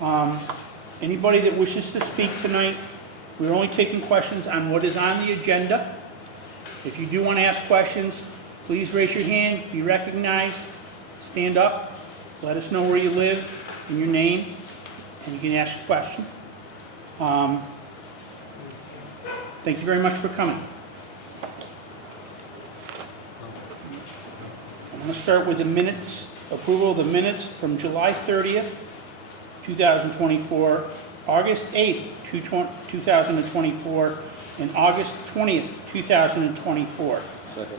Anybody that wishes to speak tonight, we're only taking questions on what is on the agenda. If you do want to ask questions, please raise your hand, be recognized, stand up, let us know where you live and your name, and you can ask a question. Thank you very much for coming. I'm going to start with the minutes, approval of the minutes from July 30th, 2024, August 8th, 2024, and August 20th, 2024. Second.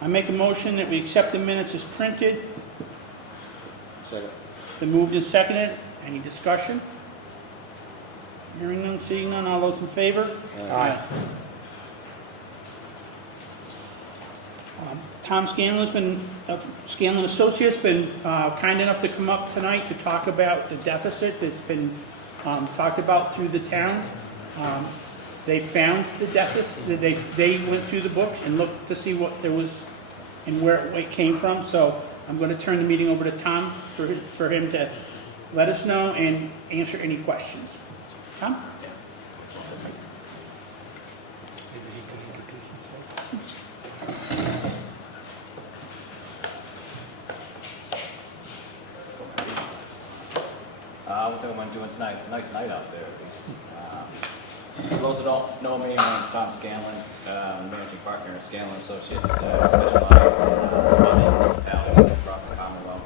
I make a motion that we accept the minutes as printed. Second. Been moved and seconded. Any discussion? Hearing none, seeing none. All those in favor? Aye. Tom Scanlon's been, Scanlon Associates, been kind enough to come up tonight to talk about the deficit that's been talked about through the town. They found the deficit. They went through the books and looked to see what there was and where it came from. So I'm going to turn the meeting over to Tom for him to let us know and answer any questions. Tom? What's everyone doing tonight? It's a nice night out there, at least. For those that don't know me, my name's Tom Scanlon, managing partner at Scanlon Associates, specialized in municipalities across the Commonwealth.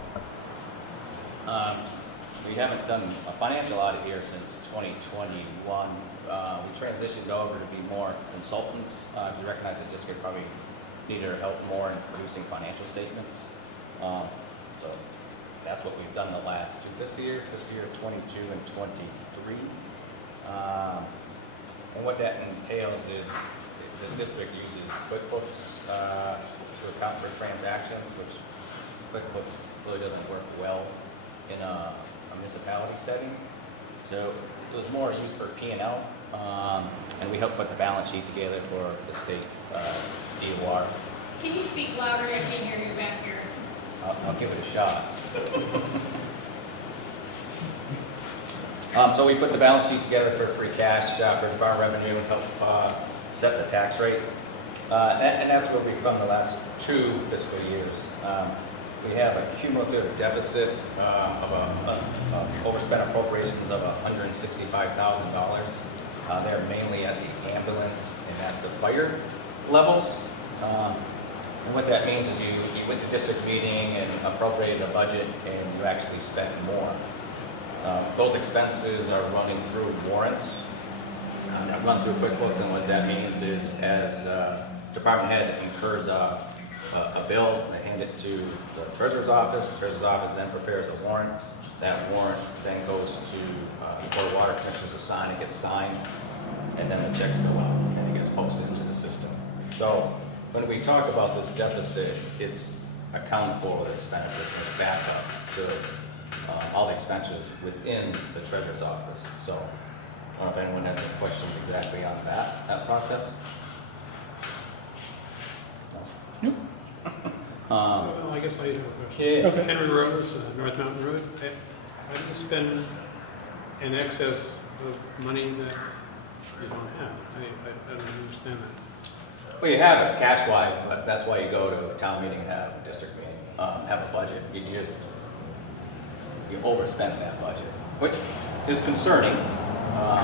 We haven't done a financial audit here since 2021. We transitioned over to be more consultants. We recognize that district probably needed our help more in producing financial statements. So that's what we've done the last two fiscal years 22 and 23. And what that entails is the district uses QuickBooks to account for transactions, which QuickBooks really doesn't work well in a municipality setting. So it was more used for P&L, and we helped put the balance sheet together for the state DOR. Can you speak louder? I can't hear you back here. I'll give it a shot. So we put the balance sheet together for free cash, for Department of Revenue, and help set the tax rate. And that's where we've come the last two fiscal years. We have a cumulative deficit of overspent appropriations of $165,000. They're mainly at the ambulance and at the fire levels. And what that means is you went to district meeting and appropriated a budget and you actually spent more. Those expenses are running through warrants. I've run through QuickBooks, and what that means is as department head incurs a bill, they hand it to the treasurer's office. The treasurer's office then prepares a warrant. That warrant then goes to the Board of Water Commissioners to sign. It gets signed, and then the checks go out, and it gets posted into the system. So when we talk about this deficit, it's accounted for with expenditures, and it's backed up to all the expenses within the treasurer's office. So I don't know if anyone has any questions exactly on that process. Nope. Well, I guess I have a question. Yeah. Okay. Henry Rose, North Mountain Road. How do you spend in excess of money that you don't have? I don't understand that. Well, you have it cash-wise, but that's why you go to a town meeting and have a district meeting, have a budget. You overspend that budget, which is concerning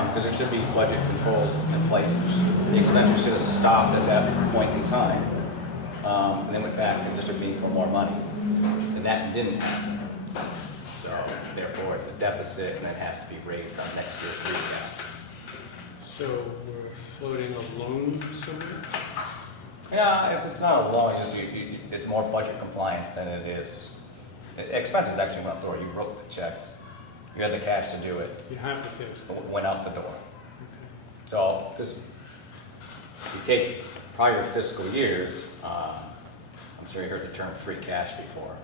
because there should be budget control in place. The expenditure should have stopped at that point in time and then went back to the district meeting for more money. And that didn't happen. So therefore, it's a deficit and it has to be raised on next year's recap. So we're floating a loan somewhere? Yeah, it's not a loan, it's just it's more budget compliance than it is. Expenses actually went through. You wrote the checks. You had the cash to do it. You have to fix it. It went out the door. Okay. So, because you take prior fiscal years, I'm sure you heard the term free cash before,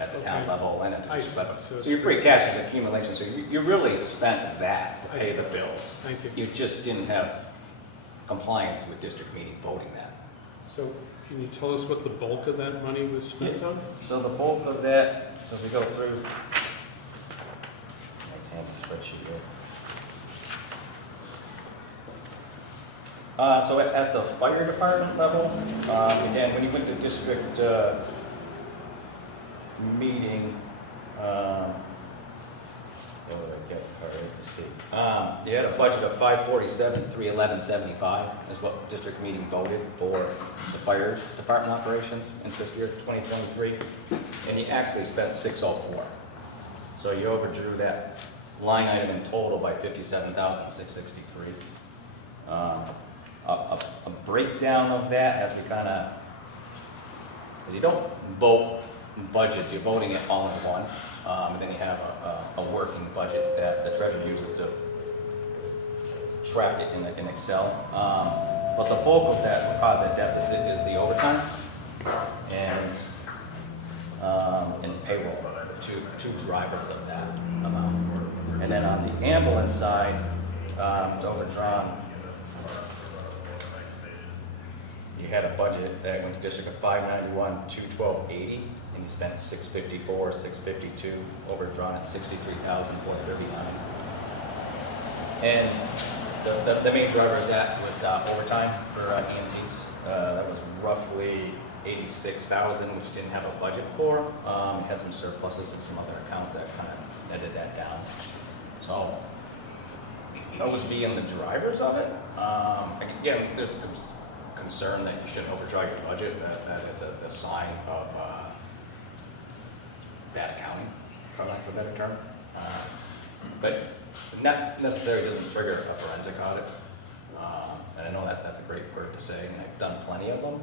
at the town Okay. level and at the I district see. level. So So it's your free free cash is accumulation. So you really spent that to I pay see. the bills. Thank you. You just didn't have compliance with district meeting voting that. So can you tell us what the bulk of that money was spent on? So the bulk of that, so if we go through, I have the spreadsheet here. So at the fire department level, again, when you went to district meeting, what did I get? Or is the C? You had a budget of 547, 311.75 is what district meeting voted for the fire department operations in fiscal year 2023, and you actually spent 604. So you overdrew that line item in total by 57,663. A breakdown of that as we kind of, because you don't vote budgets, you're voting it all in one, and then you have a working budget that the treasurer uses to track it in Excel. But the bulk of that will cause that deficit is the overtime and payroll, two drivers of that amount. And then on the ambulance side, it's overdrawn. You had a budget that went to district of 591, 212.80, and you spent 654, 652, overdrawn at 63,439. And the main driver of that was overtime for EMTs. That was roughly 86,000, which you didn't have a budget for. You had some surpluses and some other accounts that kind of netted that down. So those being the drivers of it. Again, there's concern that you shouldn't overdraw your budget. That is a sign of bad accounting, for lack of a better term. But not necessarily doesn't trigger a forensic audit. And I know that's a great word to say, and I've done plenty of them.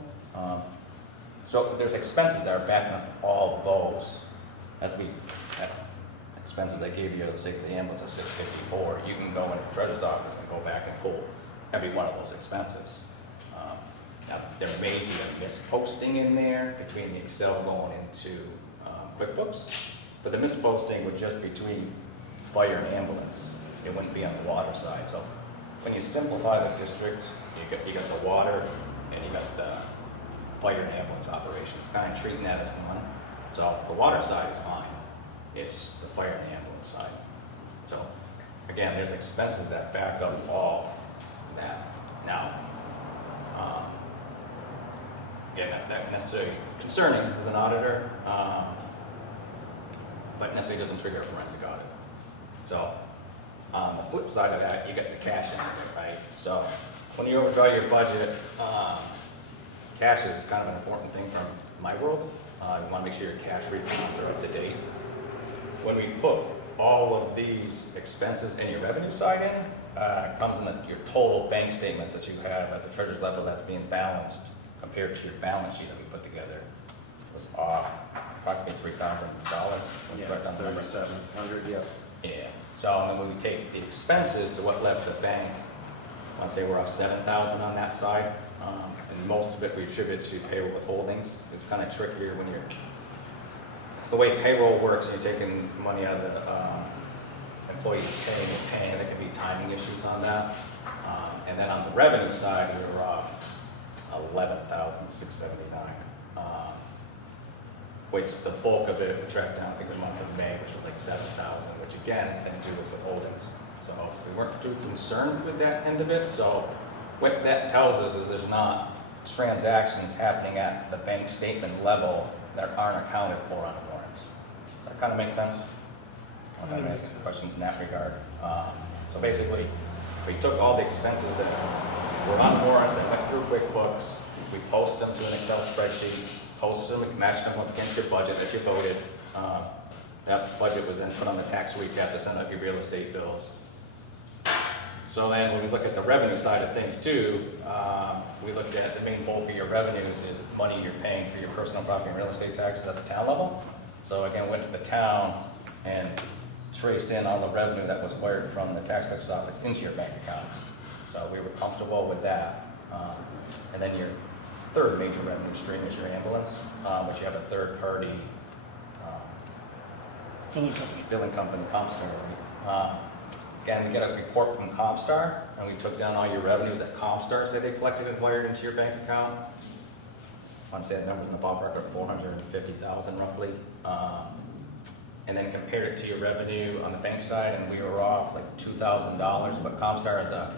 So there's expenses that are backing up all those. As we expenses I gave you, let's say for the ambulance of 654, you can go in the treasurer's office and go back and pull every one of those expenses. Now, there may be a misposting in there between the Excel going into QuickBooks, but the misposting would just be between fire and ambulance. It wouldn't be on the water side. So when you simplify the district, you got the water and you got the fire and ambulance operations, kind of treating that as one. So the water side is fine. It's the fire and ambulance side. So again, there's expenses that back up all that. Now, again, that necessarily concerning as an auditor, but necessarily doesn't trigger a forensic audit. So on the flip side of that, you get the cash in it, right? So when you overdraw your budget, cash is kind of an important thing from my world. You want to make sure your cash refunds are up to date. When we put all of these expenses in your revenue side in, it comes in your total bank statements that you have at the treasurer's level that's being balanced compared to your balance sheet that we put together was off approximately $3,000. Yeah, 3,700, yeah. Yeah. So then when we take the expenses to what left the bank, I'd say we're off 7,000 on that side, and most of it we attribute to payroll withholdings. It's kind of trickier when the way payroll works, you're taking money out of the employees paying, there could be timing issues on that. And then on the revenue side, we were off 11,679, which the bulk of it tracked down, I think the month of May, which was like 7,000, which again had to do with withholdings. So we weren't too concerned with that end of it. So what that tells us is there's not transactions happening at the bank statement level that aren't accounted for on the warrants. That kind of makes sense? I'll kind of ask some questions in that regard. So basically, we took all the expenses that were on warrants that went through QuickBooks, we posted them to an Excel spreadsheet, posted them, matched them up against your budget that you voted. That budget was then put on the tax recap to send out your real estate bills. So then when we look at the revenue side of things too, we looked at the main bulk of your revenues is money you're paying for your personal property and real estate taxes at the town level. So again, went to the town and traced in all the revenue that was wired from the tax collector's office into your bank account. So we were comfortable with that. And then your third major revenue stream is your ambulance, which you have a third party billing company, CompStar. Again, we get a report from CompStar, and we took down all your revenues that CompStar said they collected and wired into your bank account. I want to say that number's in the ballpark of $450,000 roughly. and then compared it to your revenue on the bank side, and we were off like $2,000, but Comstar has a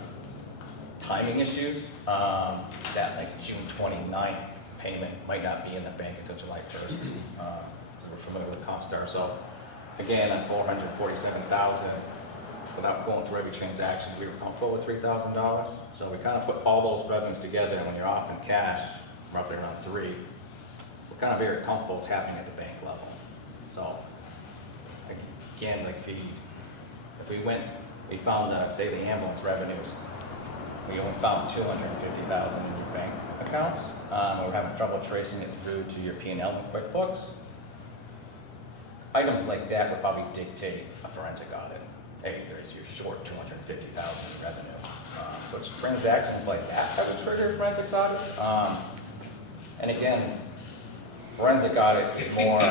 timing issues, that like June 29th payment might not be in the bank until July 1st, because we're familiar with Comstar. So again, on 447,000, without going through every transaction, we were comfortable with $3,000. So we kind of put all those revenues together, and when you're off in cash, roughly around 3, we're kind of very comfortable it's happening at the bank level. So again, like if we found, say the ambulance revenues, we only found 250,000 in your bank accounts. We're having trouble tracing it through to your P&L and QuickBooks. Items like that would probably dictate a forensic audit. Hey, you're short 250,000 in revenue. So it's transactions like that that would trigger a forensic audit. And again, forensic audit is more,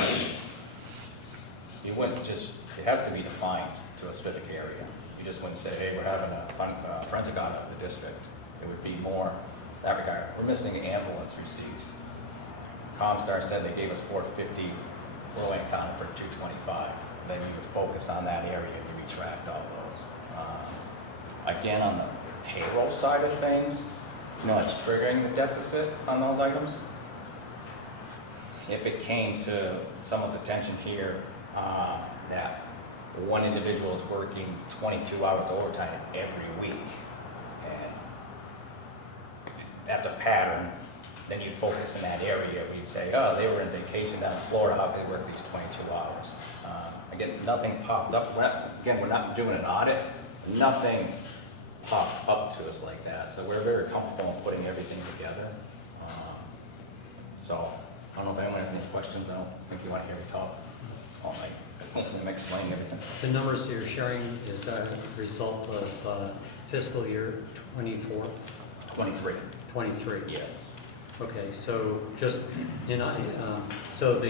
you wouldn't just, it has to be defined to a specific area. You just wouldn't say, hey, we're having a forensic audit of the district. It would be more that regard. We're missing ambulance receipts. Comstar said they gave us 450, we're only accounting for 225. Then you would focus on that area and you retract all those. Again, on the payroll side of things, you know, it's triggering the deficit on those items. If it came to someone's attention here that one individual is working 22 hours overtime every week, and that's a pattern, then you'd focus in that area. We'd say, oh, they were in vacation down in Florida, how could they work these 22 hours? Again, nothing popped up. Again, we're not doing an audit. Nothing popped up to us like that. So we're very comfortable in putting everything together. So I don't know if anyone has any questions. I don't think you want to hear me talk all night. I'm explaining everything. The numbers you're sharing is a result of fiscal year 24? 23. 23? Yes. Okay, so just, so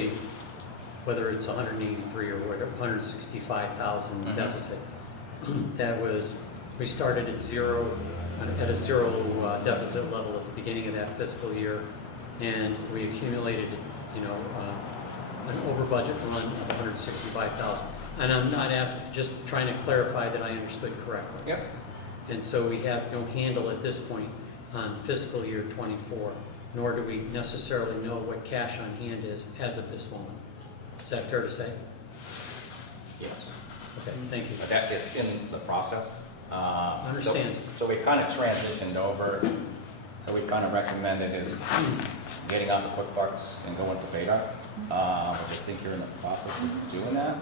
whether it's 183 or whatever, 165,000 deficit, that was, we started at a zero deficit level at the beginning of that fiscal year, and we accumulated, an over budget run of 165,000. And I'm not asking, just trying to clarify that I understood correctly. Yep. And so we have no handle at this point on fiscal year 24, nor do we necessarily know what cash on hand is as of this moment. Is that fair to say? Yes. Okay, thank you. But that it's in the process. Understand. So we kind of transitioned over. So we kind of recommended is getting off of QuickBooks and going to Vadar. Which I think you're in the process of doing that.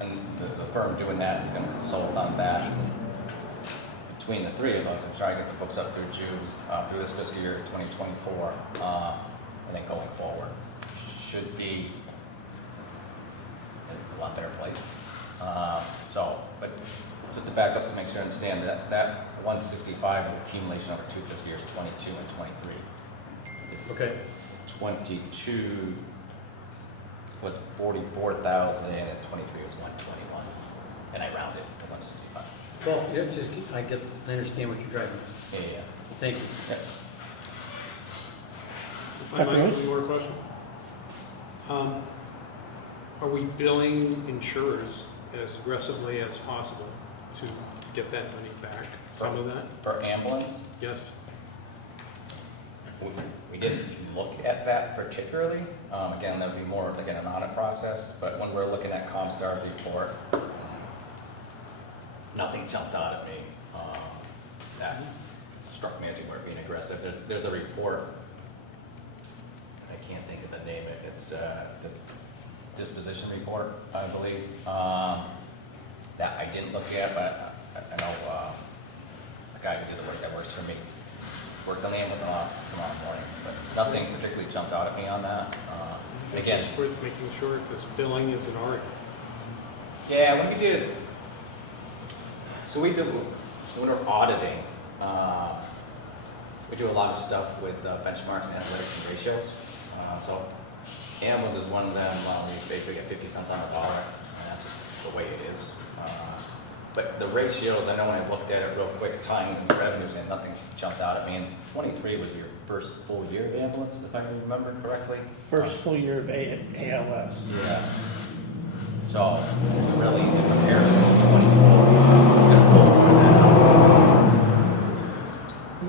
And the firm doing that is going to consult on that between the three of us and try to get the books up through June, through this fiscal year 2024, and then going forward. Should be in a lot better place. But just to back up to make sure I understand that 165 is accumulation over 2 fiscal years, 22 and 23. Okay. 22 was 44,000 and 23 was 121, and I rounded to 165. Well, yeah, I understand what you're driving at. Yeah. Thank you. Yeah. If I might ask one more question. Are we billing insurers as aggressively as possible to get that money back? Some of that? For ambulance, Yes. we didn't look at that particularly. Again, that would be more like an audit process, but when we're looking at Comstar's report, nothing jumped out at me that struck me as you weren't being aggressive. There's a report, I can't think of the name of it, it's the disposition report, I believe, that I didn't look at, but I know a guy who did the work that works for me worked on the ambulance tomorrow morning, but nothing particularly jumped out at me on that. It's Again, just worth making sure because billing is an art. yeah, when we're auditing, we do a lot of stuff with benchmarks and analytics and ratios. So ambulance is one of them. We basically get 50 cents on the dollar, and that's just the way it is. But the ratios, I know when I looked at it real quick, tying in revenues, and nothing jumped out at me. And 23 was your first full year of ambulance, if I remember correctly? First full year of ALS. Yeah. So, really, in comparison to 24, it's gonna pull more than that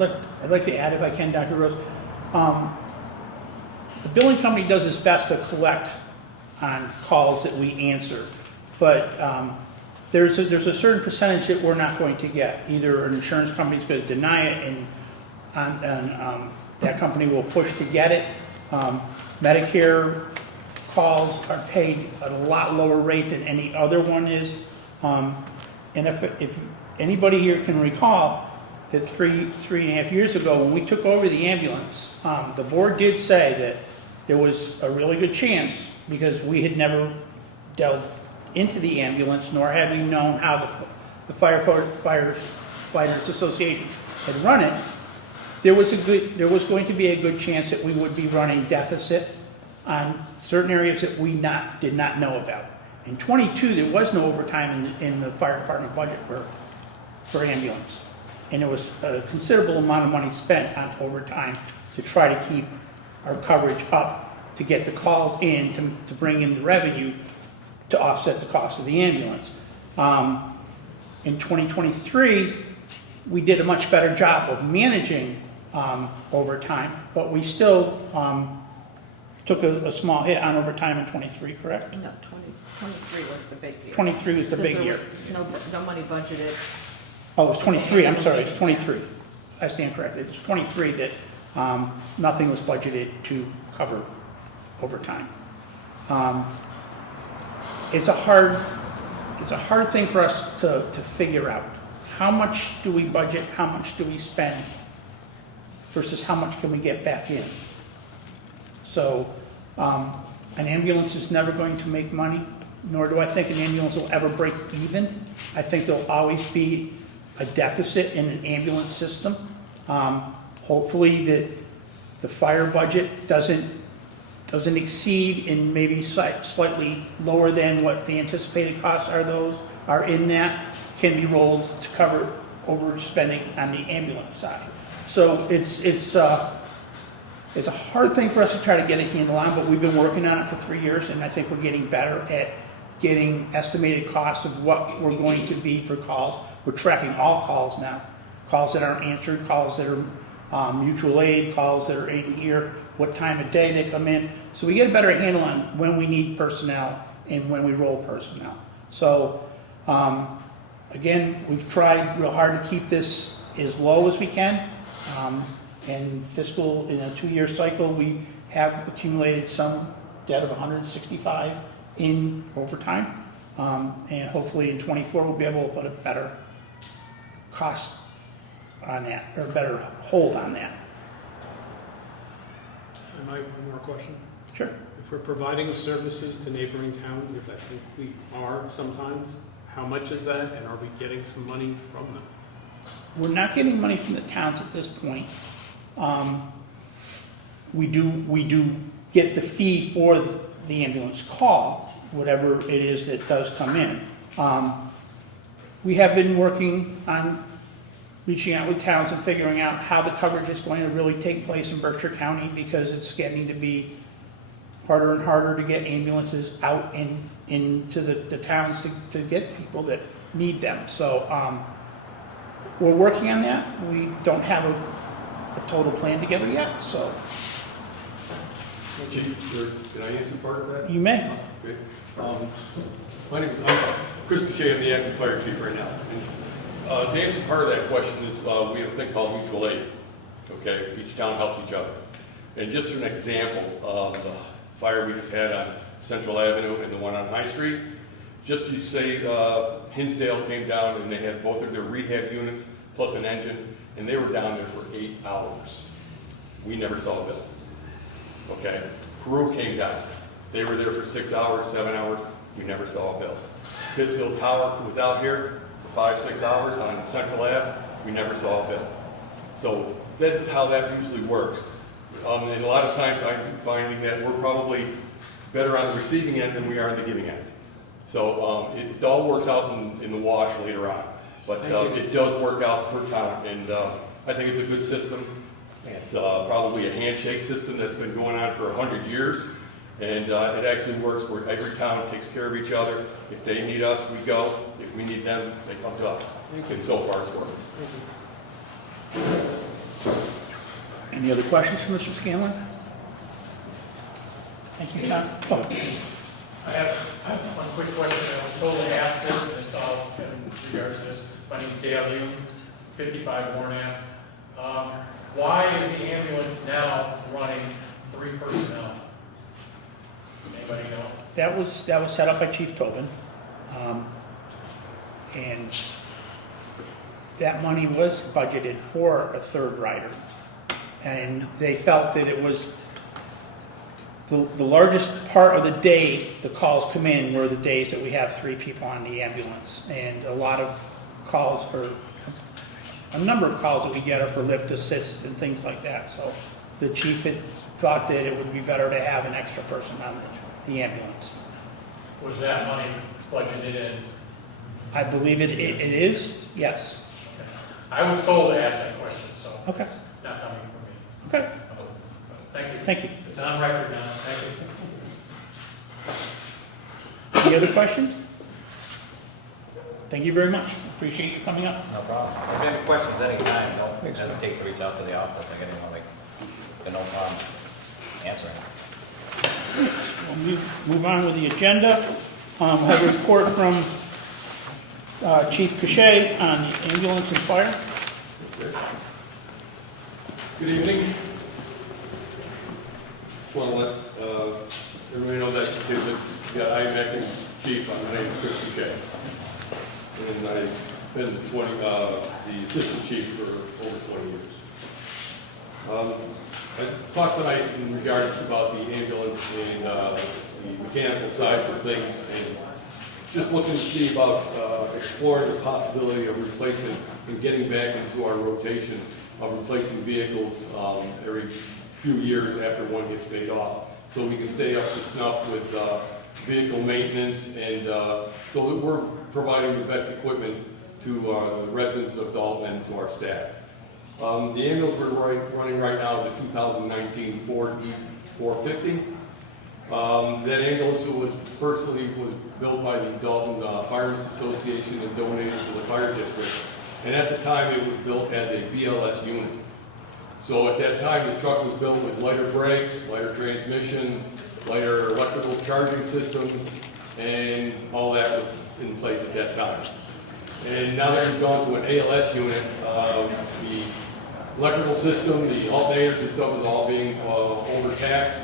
out. I'd like to add, if I can, Dr. Rose. The billing company does its best to collect on calls that we answer, but there's a certain percentage that we're not going to get. Either an insurance company's going to deny it, and that company will push to get it. Medicare calls are paid at a lot lower rate than any other one is. And if anybody here can recall, that three and a half years ago, when we took over the ambulance, the board did say that there was a really good chance, because we had never delved into the ambulance, nor had we known how the Firefighters Association had run it, there was going to be a good chance that we would be running deficit on certain areas that we did not know about. In 22, there was no overtime in the fire department budget for ambulance. And there was a considerable amount of money spent on overtime to try to keep our coverage up, to get the calls in, to bring in the revenue to offset the cost of the ambulance. In 2023, we did a much better job of managing overtime, but we still took a small hit on overtime in 23, correct? No, 23 was the big year. 23 was the Because big there year. was no money budgeted. Oh, it was 23, I'm sorry, it's 23. I stand corrected. It's 23 that nothing was budgeted to cover overtime. It's a hard thing for us to figure out. How much do we budget, how much do we spend, versus how much can we get back in? So, an ambulance is never going to make money, nor do I think an ambulance will ever break even. I think there'll always be a deficit in an ambulance system. Hopefully that the fire budget doesn't exceed, and maybe slightly lower than what the anticipated costs are in that, can be rolled to cover overspending on the ambulance side. So it's a hard thing for us to try to get a handle on, but we've been working on it for 3 years, and I think we're getting better at getting estimated costs of what we're going to be for calls. We're tracking all calls now. Calls that aren't answered, calls that are mutual aid, calls that are in here, what time of day they come in. So we get a better handle on when we need personnel and when we roll personnel. So again, we've tried real hard to keep this as low as we can. In a 2-year cycle, we have accumulated some debt of 165 in overtime. And hopefully in 24, we'll be able to put a better cost on that, or a better hold on that. If I might, one more question. Sure. If we're providing services to neighboring towns, as I think we are sometimes, how much is that, and are we getting some money from them? We're not getting money from the towns at this point. We do get the fee for the ambulance call, whatever it is that does come in. We have been working on reaching out with towns and figuring out how the coverage is going to really take place in Berkshire County, because it's getting to be harder and harder to get ambulances out into the towns to get people that need them. So we're working on that. We don't have a total plan together yet, so. Chief, can I answer part of that? You may. Okay. I'm Chris Cachet, I'm the acting fire chief right now. And, to answer part of that question is we have a thing called mutual aid. Okay, each town helps each other. And just an example of the fire we just had on Central Avenue and the one on High Street, just to say Hinsdale came down and they had both of their rehab units plus an engine, and they were down there for 8 hours. We never saw a bill. Okay, Peru came down. They were there for 6 hours, 7 hours. We never saw a bill. Pittsfield Tower was out here for 5-6 hours on Central Ave. We never saw a bill. So this is how that usually works. And a lot of times I'm finding that we're probably better on the receiving end than we are on the giving end. So it all works out in the wash later on. But it does work out per town, and I think it's a good system. It's probably a handshake system that's been going on for 100 years, and it actually works where every town takes care of each other. If they need us, we go. If we need them, they come to us. And so far, it's worked. Any other questions for Mr. Scanlon? Thank you, Tom. Oh, I have one quick question. I was told to ask this, and it's all in regards to this. My name's Dale Hume, 55 Warnap. Why is the ambulance now running 3 personnel? Anybody know? that was set up by Chief Tobin. And that money was budgeted for a 3rd rider. And they felt that it was the largest part of the day the calls come in were the days that we have 3 people on the ambulance. And a lot of calls a number of calls that we get are for lift assists and things like that. So the chief had thought that it would be better to have an extra person on the ambulance. Was that money budgeted in? I believe it is, yes. I was told to ask that question, so Okay. it's not coming from me. Okay, Thank you. thank you. It's on record now. Thank you. Any other questions? Thank you very much. Appreciate you coming up. No problem. If there's any questions anytime, don't hesitate to reach out to the office. I get no problem answering. We'll move on with the agenda. We'll have a report from Chief Collier on the ambulance and fire. Good evening. Just want to let everybody know that I'm acting chief. My name is Chris Collier. And I've been the assistant chief for over 20 years. I talked tonight in regards about the ambulance and the mechanical sides of things, and just looking to see about exploring the possibility of replacement and getting back into our rotation of replacing vehicles every few years after one gets paid off, so we can stay up to snuff with vehicle maintenance, and so that we're providing the best equipment to the residents of Dalton and to our staff. The ambulance we're running right now is a 2019 Ford E450. That ambulance was built by the Dalton Firemen's Association and donated to the fire district. And at the time, it was built as a BLS unit. So at that time, the truck was built with lighter brakes, lighter transmission, lighter electrical charging systems, and all that was in place at that time. And now that we've gone to an ALS unit, the electrical system, the alternators and stuff is all being overtaxed.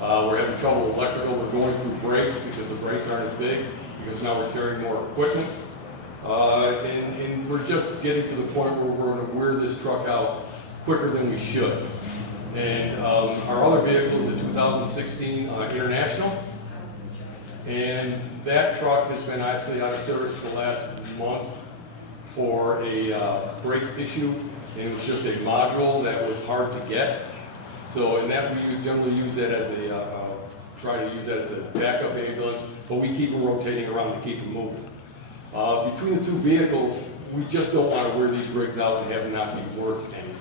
We're having trouble with electrical. We're going through brakes because the brakes aren't as big, because now we're carrying more equipment. And we're just getting to the point where we're going to wear this truck out quicker than we should. And our other vehicle is a 2016 International. And that truck has been actually out of service for the last month for a brake issue. And it was just a module that was hard to get. So, and that we generally use that as try to use that as a backup ambulance, but we keep them rotating around to keep them moving. Between the 2 vehicles, we just don't want to wear these rigs out and have them not be worth anything.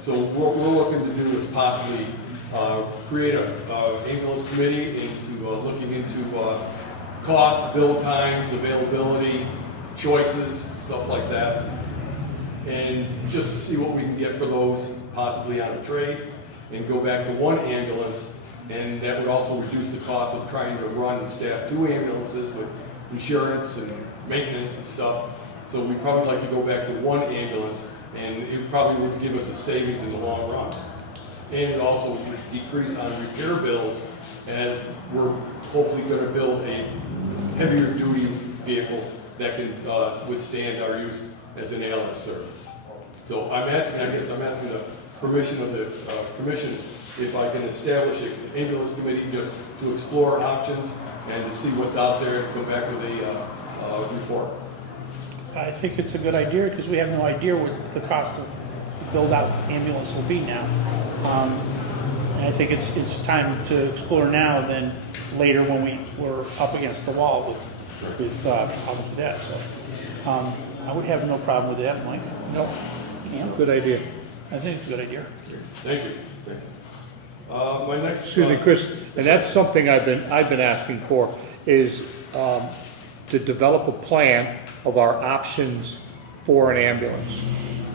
So what we're looking to do is possibly create an ambulance committee into looking into cost, build times, availability, choices, stuff like that. And just to see what we can get for those, possibly on a trade, and go back to 1 ambulance. And that would also reduce the cost of trying to run and staff 2 ambulances with insurance and maintenance and stuff. So we'd probably like to go back to 1 ambulance, and it probably would give us a savings in the long run. And it also decrease on repair bills, as we're hopefully going to build a heavier duty vehicle that can withstand our use as an ALS service. So I'm asking the permission of the commission if I can establish an ambulance committee just to explore options and to see what's out there and come back with a report. I think it's a good idea because we have no idea what the cost of the build-out ambulance will be now. And I think it's time to explore now than later when we're up against the wall with with, obviously that, so. I would have no problem with that, Mike. No, Cam? good idea. I think it's a good idea. Thank you. Thank you. My next. Excuse me, Chris, and that's something I've been asking for, is to develop a plan of our options for an ambulance.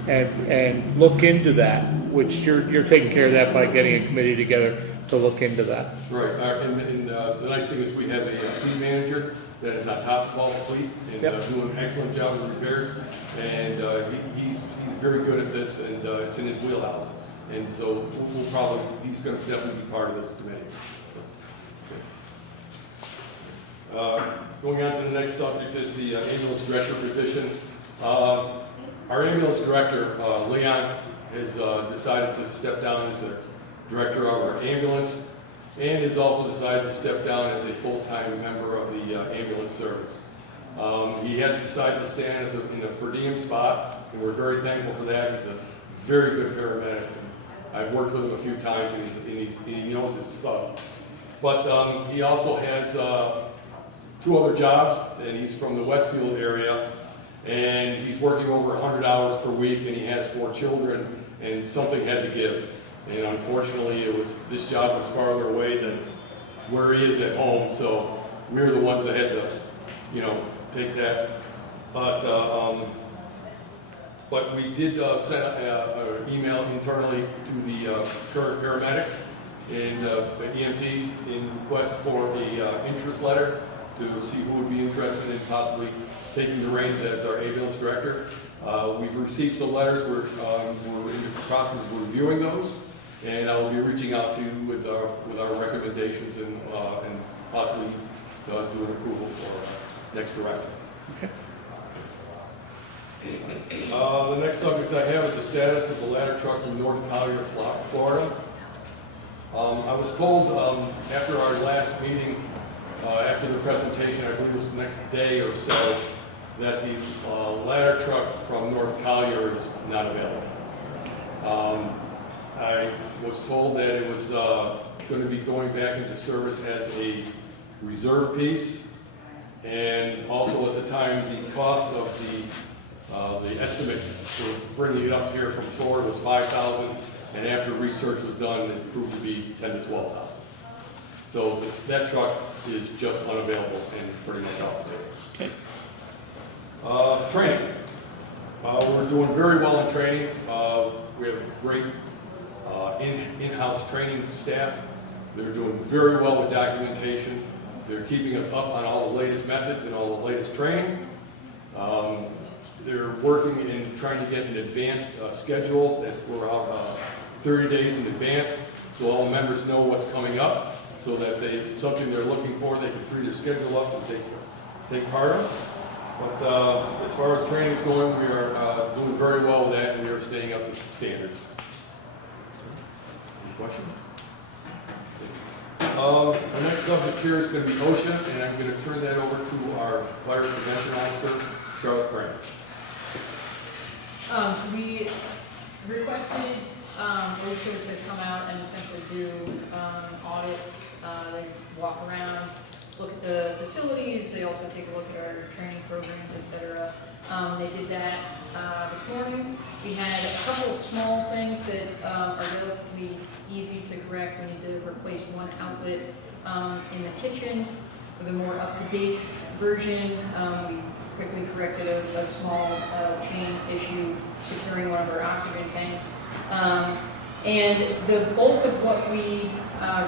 And look into that, which you're taking care of that by getting a committee together to look into that. Right, and the nice thing is we have a fleet manager that is on top of all the fleet and Yep. doing an excellent job of repairs. And he's very good at this, and it's in his wheelhouse. And so we'll probably, he's going to definitely be part of this committee. Going on to the next subject is the ambulance director position. Our ambulance director, Leon, has decided to step down as the director of our ambulance, and has also decided to step down as a full-time member of the ambulance service. He has decided to stand in a per diem spot, and we're very thankful for that. He's a very good paramedic. I've worked with him a few times, and he knows his stuff. But he also has 2 other jobs, and he's from the Westfield area, and he's working over 100 hours per week, and he has 4 children, and something had to give. And unfortunately, this job was farther away than where he is at home, so we were the ones that had to, take that. But we did send an email internally to the current paramedics and the EMTs in request for the interest letter to see who would be interested in possibly taking the reins as our ambulance director. We've received some letters. We're in the process of reviewing those, and I will be reaching out to you with our recommendations and possibly do an approval for next director. Okay. The next subject I have is the status of the ladder truck from North Collier, Florida. I was told after our last meeting, after the presentation, I believe it was the next day or so, that the ladder truck from North Collier is not available. I was told that it was going to be going back into service as a reserve piece, and also at the time the cost of the estimate for bringing it up here from Florida was $5,000, and after research was done, it proved to be $10,000 to $12,000. So that truck is just unavailable and pretty much off the table. Training. We're doing very well in training. We have great in-house training staff. They're doing very well with documentation. They're keeping us up on all the latest methods and all the latest training. They're working in trying to get an advanced schedule that we're out 30 days in advance, so all members know what's coming up, so that something they're looking for, they can free their schedule up and take part of. But as far as training is going, we are doing very well with that, and we are staying up to standards. Any questions? The next subject here is going to be OSHA, and I'm going to turn that over to our Fire Prevention Officer, Charlotte Grant. We requested OSHA to come out and essentially do audits. They walk around, look at the facilities. They also take a look at our training programs, etc. They did that this morning. We had a couple of small things that are relatively easy to correct. We need to replace one outlet in the kitchen with a more up-to-date version. We quickly corrected a small chain issue securing one of our oxygen tanks. And the bulk of what we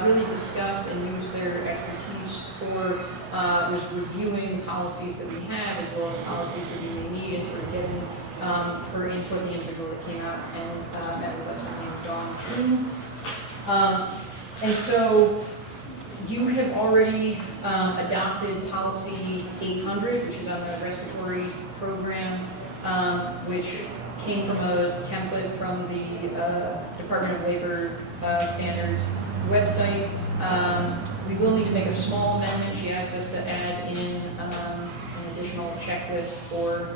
really discussed and used their expertise for was reviewing policies that we have as well as policies that we may need and sort of getting for input. The individual that came out and met with us was named Dawn. And so you have already adopted policy 800, which is on the respiratory program, which came from a template from the Department of Labor Standards website. We will need to make a small amendment. She asked us to add in an additional checklist for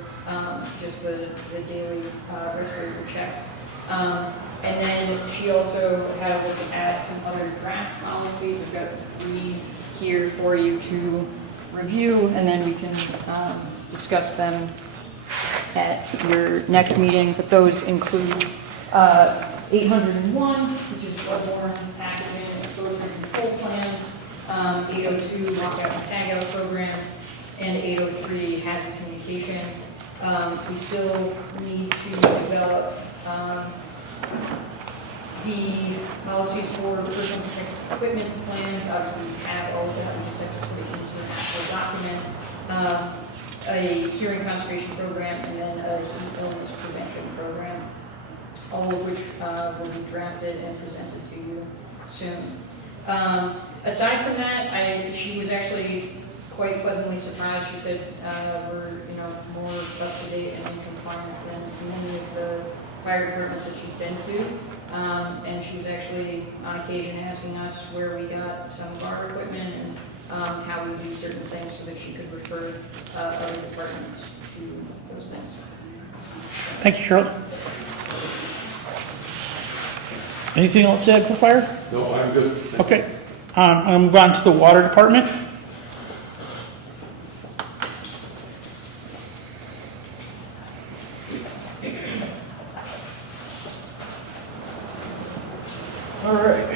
just the daily respirator checks. And then she also had a look at some other draft policies. We've got 3 here for you to review, and then we can discuss them at your next meeting. But those include 801, which is bloodborne packaging exposure control plan, 802 lockout and tagout program, and 803 hazard communication. We still need to develop the policies for personal protective equipment plans. Obviously, we have all of that, we just have to put it into an actual document. A hearing conservation program, and then a heat illness prevention program, all of which will be drafted and presented to you soon. Aside from that, she was actually quite pleasantly surprised. She said we're more up to date and in compliance than many of the fire departments that she's been to. And she was actually on occasion asking us where we got some of our equipment and how we do certain things so that she could refer other departments to those things. Thank you, Charlotte. Anything else to add for fire? No, I'm good. Okay. I'm move on to the water department. All right.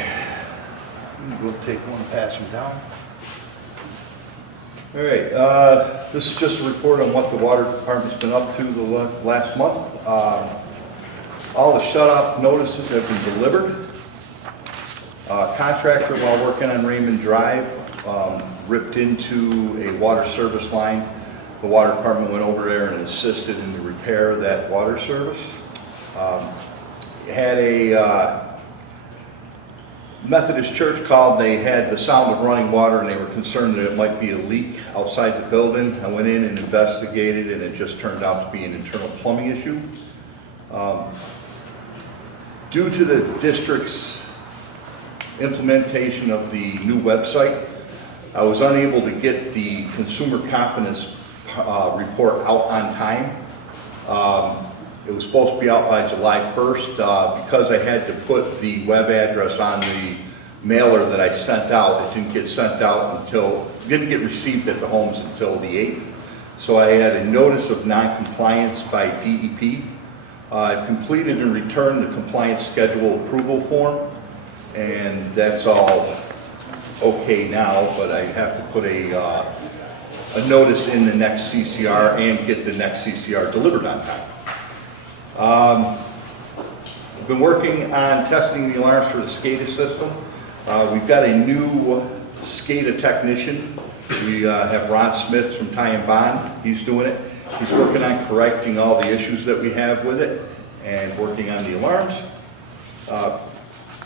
We'll take one and pass them down. All right, this is just a report on what the water department's been up to the last month. All the shut-off notices have been delivered. Contractor, while working on Raymond Drive, ripped into a water service line. The water department went over there and assisted in the repair of that water service. Had a Methodist church called. They had the sound of running water and they were concerned that it might be a leak outside the building. I went in and investigated, and it just turned out to be an internal plumbing issue. Due to the district's implementation of the new website, I was unable to get the consumer confidence report out on time. It was supposed to be out by July 1st. Because I had to put the web address on the mailer that I sent out, it didn't get sent out until, didn't get received at the homes until the 8th. So I had a notice of non-compliance by DEP. I've completed and returned the compliance schedule approval form, and that's all okay now, but I have to put a notice in the next CCR and get the next CCR delivered on time. I've been working on testing the alarms for the SCADA system. We've got a new SCADA technician. We have Ron Smith from Ty and Bond. He's doing it. He's working on correcting all the issues that we have with it and working on the alarms.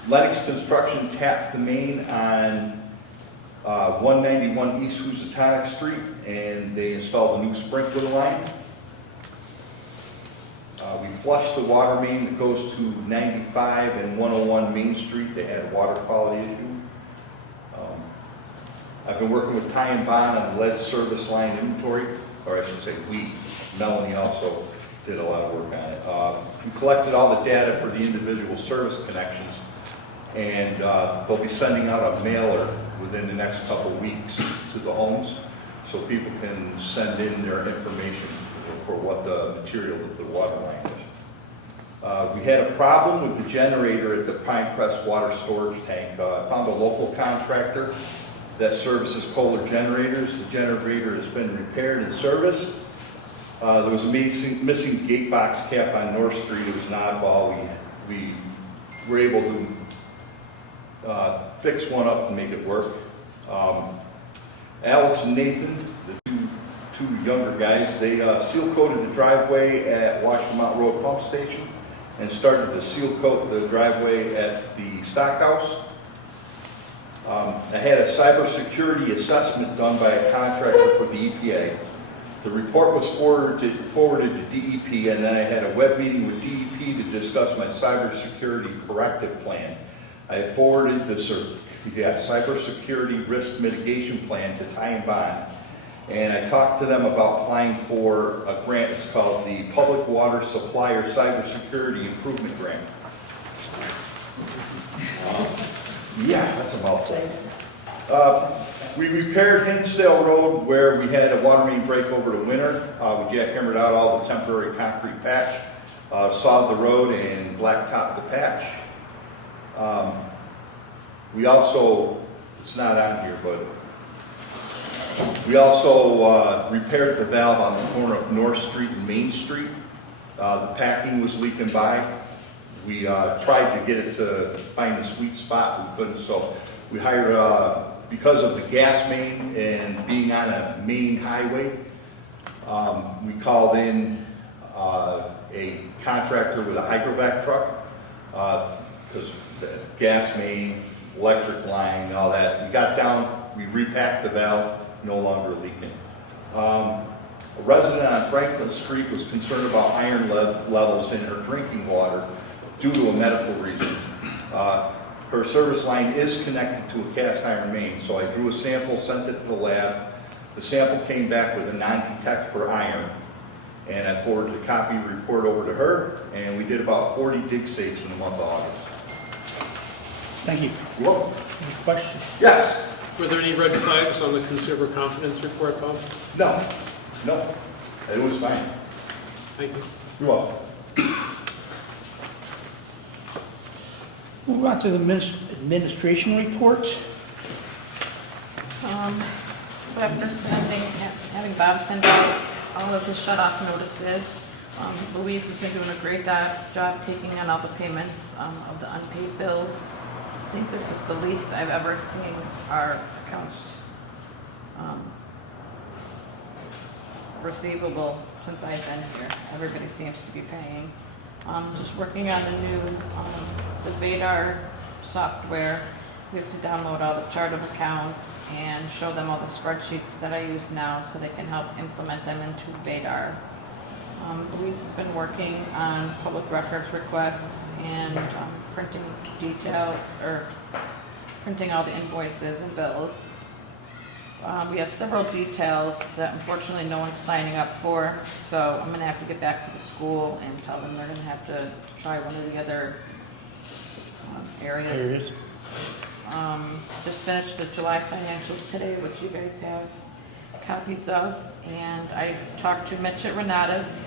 Lennox Construction tapped the main on 191 East Housatonic Street, and they installed a new sprinkler line. We flushed the water main that goes to 95 and 101 Main Street. They had a water quality issue. I've been working with Ty and Bond on lead service line inventory, or I should say we. Melanie also did a lot of work on it. We collected all the data for the individual service connections, and they'll be sending out a mailer within the next couple of weeks to the homes so people can send in their information for what the material of the water line is. We had a problem with the generator at the Pinecrest water storage tank. I found a local contractor that services Collier generators. The generator has been repaired and serviced. There was a missing gate box cap on North Street. It was an oddball. We were able to fix one up and make it work. Alex and Nathan, the two younger guys, they seal coated the driveway at Washington Mountain Road Pump Station and started to seal coat the driveway at the Stockhouse. I had a cybersecurity assessment done by a contractor for the EPA. The report was forwarded to DEP, and then I had a web meeting with DEP to discuss my cybersecurity corrective plan. I forwarded the cybersecurity risk mitigation plan to Ty and Bond, and I talked to them about applying for a grant. It's called the Public Water Supplier Cybersecurity Improvement Grant. Yeah, that's a mouthful. We repaired Hinsdale Road where we had a water main break over the winter. We jackhammered out all the temporary concrete patch, sawed the road and blacktopped the patch. We also, it's not on here, but we also repaired the valve on the corner of North Street and Main Street. The packing was leaking by. We tried to get it to find the sweet spot, we couldn't, so we hired, because of the gas main and being on a main highway, we called in a contractor with a hydrovac truck, because the gas main, electric line, all that. We got down, we repacked the valve, no longer leaking. A resident on Franklin Street was concerned about iron levels in her drinking water due to a medical reason. Her service line is connected to a cast iron main, so I drew a sample, sent it to the lab. The sample came back with a non-detect for iron, and I forwarded a copy report over to her, and we did about 40 dig safes in the month of August. Thank you. You're welcome. Any questions? Yes? Were there any red flags on the consumer confidence report, Bob? No. No. It was fine. Thank you. You're welcome. Move on to the administration report. So after having Bob send out all of the shut-off notices, Louise has been doing a great job taking on all the payments of the unpaid bills. I think this is the least I've ever seen our accounts receivable since I've been here. Everybody seems to be paying. Just working on the new, the Vadar software. We have to download all the chart of accounts and show them all the spreadsheets that I use now so they can help implement them into Vadar. Louise has been working on public records requests and printing details, or printing all the invoices and bills. We have several details that unfortunately no one's signing up for, so I'm gonna have to get back to the school and tell them they're gonna have to try one of the other areas. Just finished the July financials today, which you guys have copies of, and I talked to Mitch at Renata's,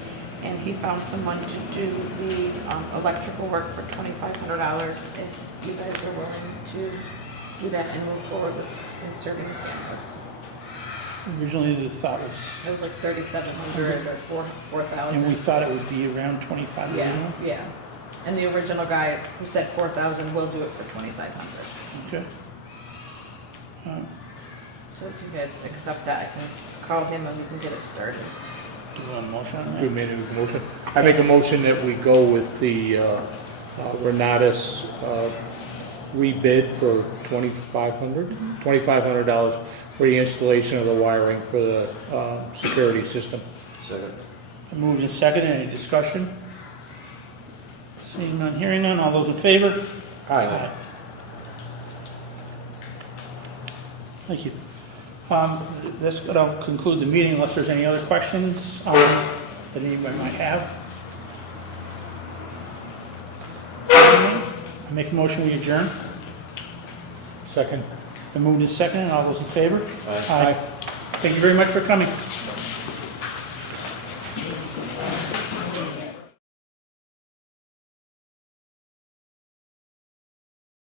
and he found someone to do the electrical work for $2,500 if you guys are willing to do that and move forward with inserting the cameras. Originally, the thought was, It was like 3,700 or 4,000. and we thought it would be around 25 Yeah, million. yeah. And the original guy who said 4,000 will do it for 2,500. Okay. So if you guys accept that, I can call him and we can get it started. Do we want a motion on We that? made a motion. I make a motion that we go with the Renatus rebid for $2,500 for the installation of the wiring for the security system. Second. Moved and seconded. Any discussion? Seeing none, hearing none. All those in favor? Aye. Thank you. That's going to conclude the meeting unless there's any other questions that anybody might have. I make a motion, we adjourn. Second. Moved and seconded. All those in favor? Aye. Thank you very much for coming.